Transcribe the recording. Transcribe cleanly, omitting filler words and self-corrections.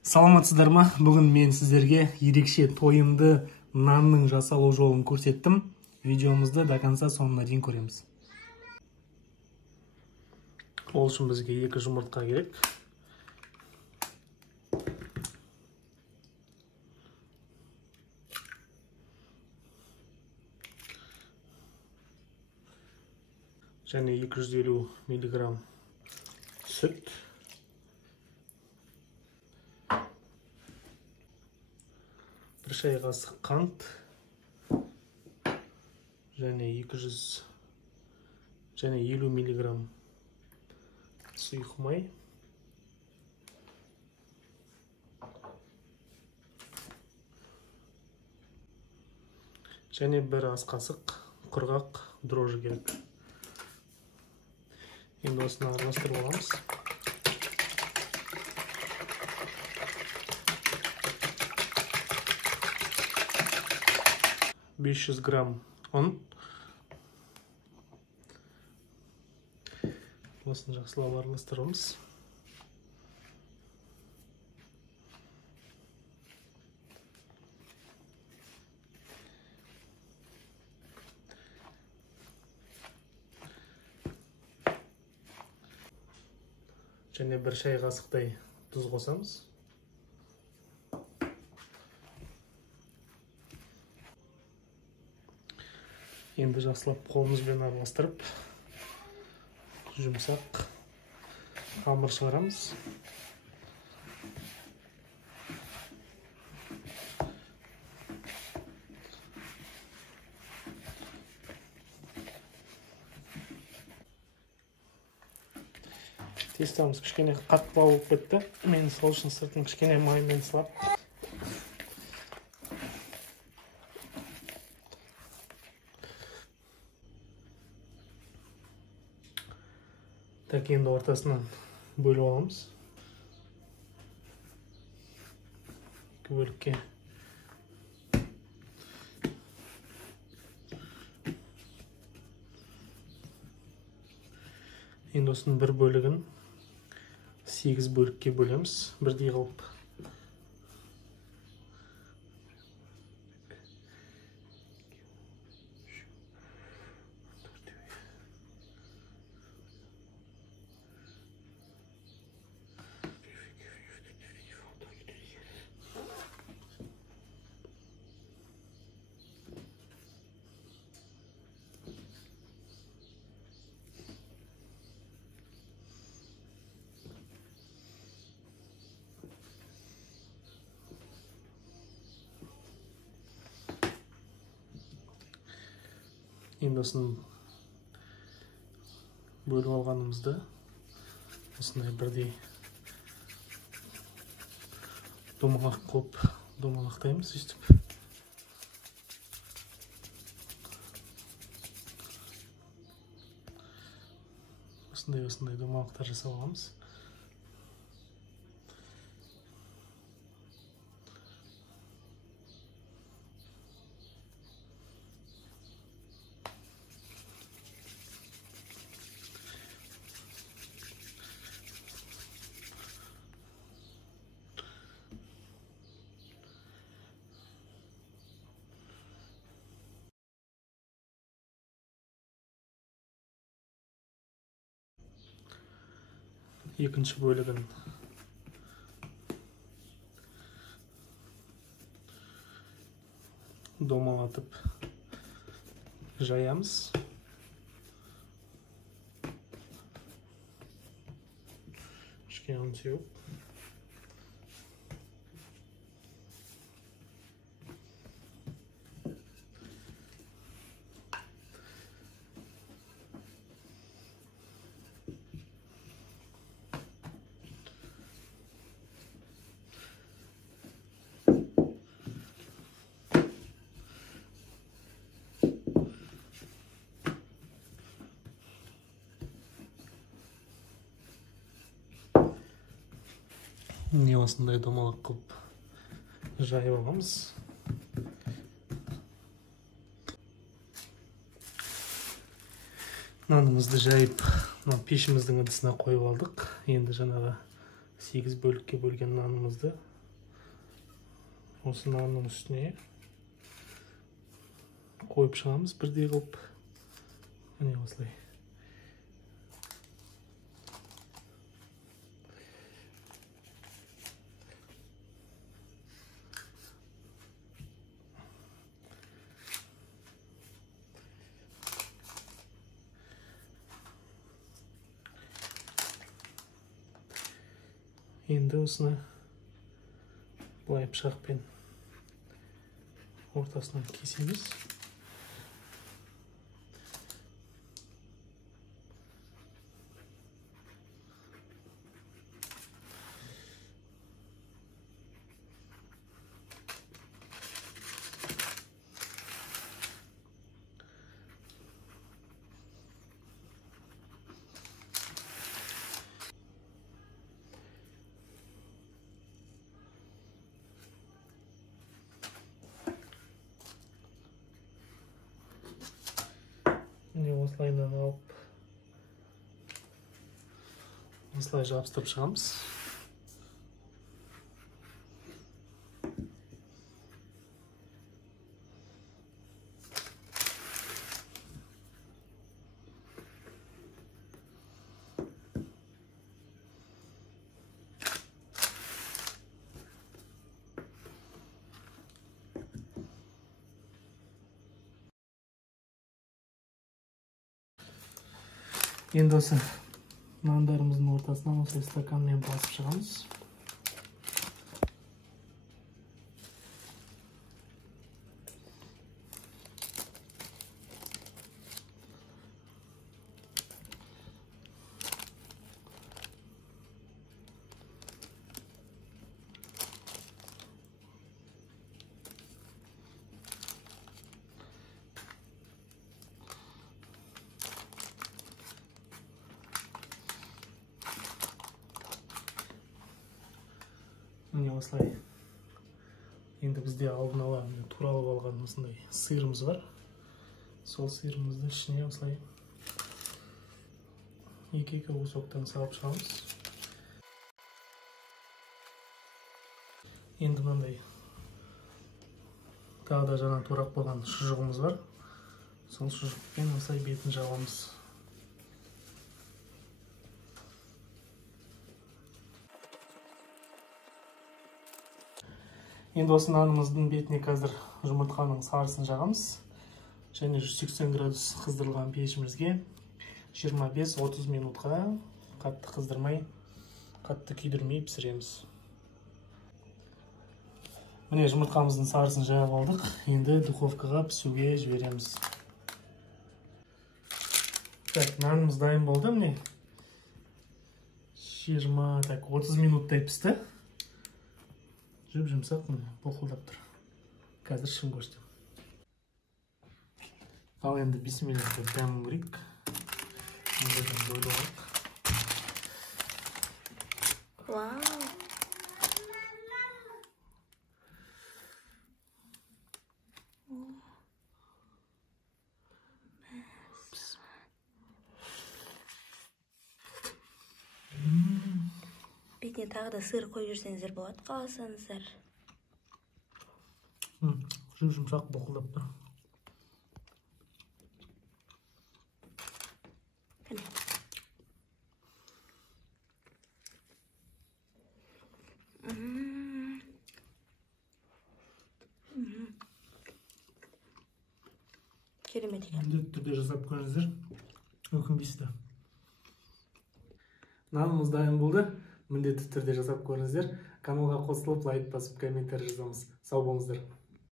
Саламатсыздар ма? Бүгін мен сіздерге ерекше тойымды нанның жасалу жолын көрсеттім. Видеомызды до конца соңына дейін көреміз. Ол үшін бізге 2 жұмыртқа керек. Және 250 мг сүт. Bir шай қасық қант. Және 50 мг сұйық май. Және 1 ас қасық құрғақ дрожжи керек. Енді осыны араластырып аламыз. $500 грамм ұн. Осыны жақсылап араластырамыз. Және 1 шай қасықтай тұз қосамыз. Енді жақсылап қолымызбен араластырып, жұмсақ қамыр шығарамыз. Тестамыз кішкене қатты болып кетті. Мен сол үшін сыртын кішкене маймен сылап. Так, енді ортасынан бөліп аламыз. 2 бөлікке. Енді осының 1 бөлігін 8 бөлікке бөлеміз. Бірдей қылып. Енді осыны бөліп алғанымызды осындай бірдей домалақ қылып домалақтаймыз өстіп. Осындай домалақтар жасап аламыз. Екінші бөлігін домалатып жаямыз. Кішкене ұн сеуіп. Не осындай домалақ қылып жайып аламыз. Нанымызды жайып, пешіміздің ыдысына қойып алдық. Енді жаңағы 8 бөлікке бөлген нанымызды осы нанның үстіне қойып шығамыз бірдей қылып. Міне осылай. Енді осыны былай пышақпен ортасынан кесеміз. Міне осылайынан алып, осылай жабыстырып шығамыз. Енді осы нандарымыздың ортасынан осы стаканмен басып шығамыз. Міне осылай. Енді бізде алдын ала туралып алған осындай сиырымыз бар. Сол сиырымызды ішіне осылай екі кусоктан салып шығамыз. Енді мынандай тағы да жаңа турап болған шұжығымыз бар. Сол шұжықпен осылай бетін жабамыз. Енді осы нанымыздың бетіне қазір жұмыртқаның сарысын жағамыз. Және 180 градус қыздырылған пешімізге 25-30 минутқа қатты қыздырмай, қатты күйдірмей пісіреміз. Міне жұмыртқамыздың сарысын жағып алдық. Енді духовкаға пісуге жібереміз. Так, нанымыз дайын болды. Міне 30 минуттай пісті. Жұмсақ бұлқылдап тұр. Қазір ішін көрсетем. Ал енді бисмилlah деп дәмін көрейік. Вау! Бетіне тағы да сыр қойып жүрсеңіздер болады, қаласаңыздар. Жұмсақ бұлқылдап тұр. Керемет екен. Міндетті түрде жасап көріңіздер, өкінбейсіздер. Нанымыз дайын болды. Міндетті түрде жасап көріңіздер. Каналға қосылып, лайк басып, комментарий жазамыз. Сау болыңыздар.